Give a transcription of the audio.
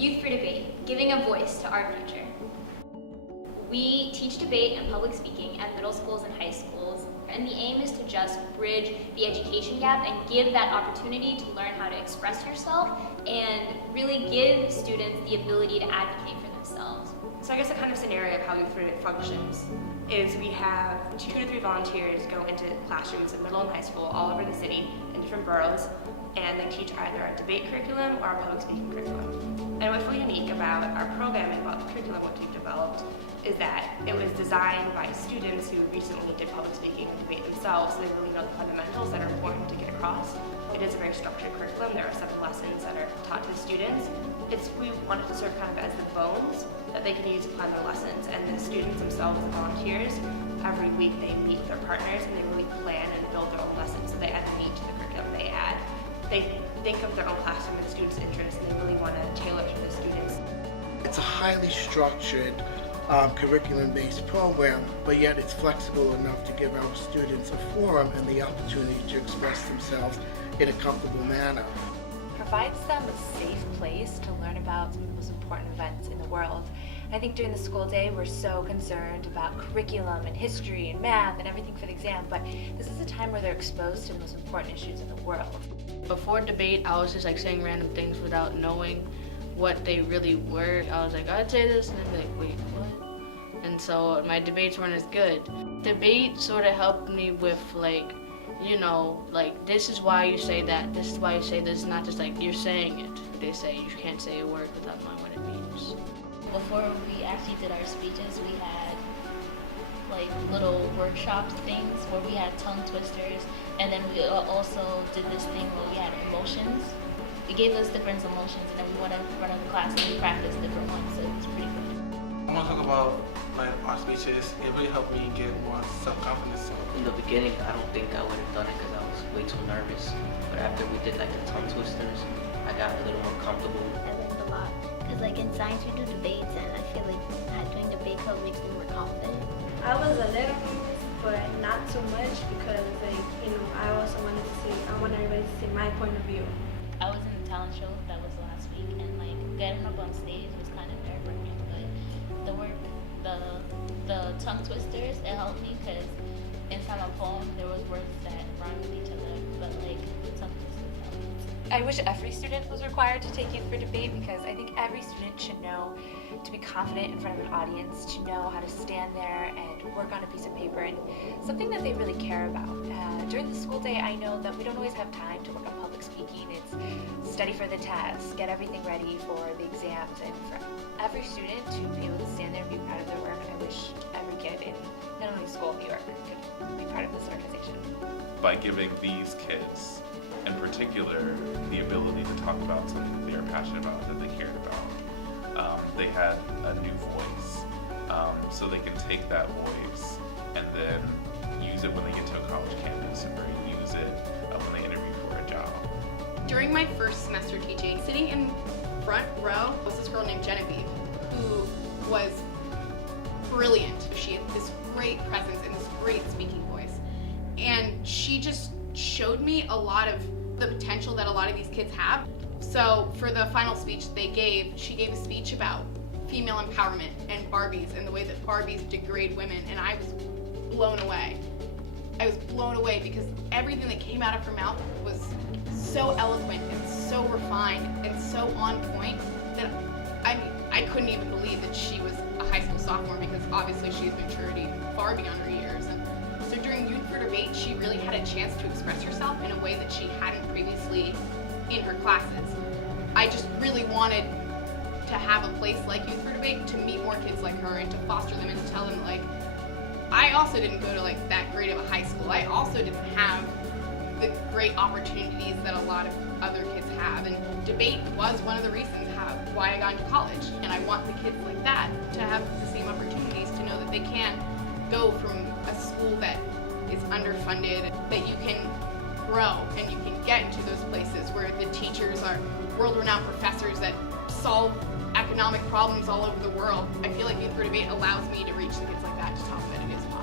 Youth for Debate, giving a voice to our future. We teach debate and public speaking at middle schools and high schools, and the aim is to just bridge the education gap and give that opportunity to learn how to express yourself and really give students the ability to advocate for themselves. So I guess a kind of scenario of how Youth for Debate functions is we have 2 to 3 volunteers go into classrooms in middle and high school all over the city in different boroughs, and they teach either a debate curriculum or a public speaking curriculum. And what's really unique about our programming, about the curriculum which we've developed, is that it was designed by students who recently did public speaking and debate themselves, so they really know the fundamentals that are important to get across. It is a very structured curriculum. There are 7 lessons that are taught to the students. We wanted to serve kind of as the bones that they can use to plan their lessons, and the students themselves, the volunteers, every week they meet with their partners and they really plan and build their own lessons, so they add meat to the curriculum they add. They think of their own classroom and the students' interests, and they really want to tailor it to the students. It's a highly structured curriculum-based program, but yet it's flexible enough to give our students a forum and the opportunity to express themselves in a comfortable manner. Provides them a safe place to learn about some of the most important events in the world. I think during the school day we're so concerned about curriculum and history and math and everything for the exam, but this is a time where they're exposed to the most important issues in the world. Before debate, I was just like saying random things without knowing what they really were. I was like, I'd say this, and they'd be like, wait, what? And so my debates weren't as good. Debate sort of helped me with like, you know, like this is why you say that, this is why you say this, not just like you're saying it. They say you can't say a word without knowing what it means. Before we actually did our speeches, we had like little workshops things where we had tongue twisters, and then we also did this thing where we had emotions. It gave us different emotions, and we went in front of the class and we practiced different ones, so it was pretty good. I want to talk about our speeches. It really helped me get more self-confidence. In the beginning, I don't think I would have done it because I was way too nervous. But after we did like the tongue twisters, I got a little more comfortable. I learned a lot because like in science we do debates, and I feel like doing debate club makes me more confident. I was a little nervous, but not so much because like, you know, I also wanted to see, I want everybody to see my point of view. I was in the talent show that was last week, and like getting up on stage was kind of nerve-wracking, but the work, the tongue twisters, it helped me because inside my poem there was words that rhymed with each other, but like the tongue twisters helped. I wish every student was required to take Youth for Debate because I think every student should know to be confident in front of an audience, to know how to stand there and work on a piece of paper, and something that they really care about. During the school day, I know that we don't always have time to work on public speaking. It's study for the test, get everything ready for the exams, and for every student to be able to stand there and be proud of their work. I wish every kid in not only school, New York, could be part of this organization. By giving these kids, in particular, the ability to talk about something that they are passionate about, that they cared about, they had a new voice, so they can take that voice and then use it when they get to a college campus, or use it when they interview for a job. During my first semester teaching, sitting in front row was this girl named Genevieve, who was brilliant. She had this great presence and this great speaking voice, and she just showed me a lot of the potential that a lot of these kids have. So for the final speech she gave a speech about female empowerment and Barbies and the way that Barbies degrade women, and I was blown away. I was blown away because everything that came out of her mouth was so eloquent and so refined and so on point that I couldn't even believe that she was a high school sophomore, because obviously she has maturity far beyond her years. And so during Youth for Debate, she really had a chance to express herself in a way that she hadn't previously in her classes. I just really wanted to have a place like Youth for Debate to meet more kids like her and to foster them and to tell them, like, I also didn't go to like that great of a high school. I also didn't have the great opportunities that a lot of other kids have, and debate was one of the reasons why I got into college. And I want the kids like that to have the same opportunities, to know that they can go from a school that is underfunded, that you can grow and you can get into those places where the teachers are world-renowned professors that solve economic problems all over the world. I feel like Youth for Debate allows me to reach the kids like that to tell them that it is possible.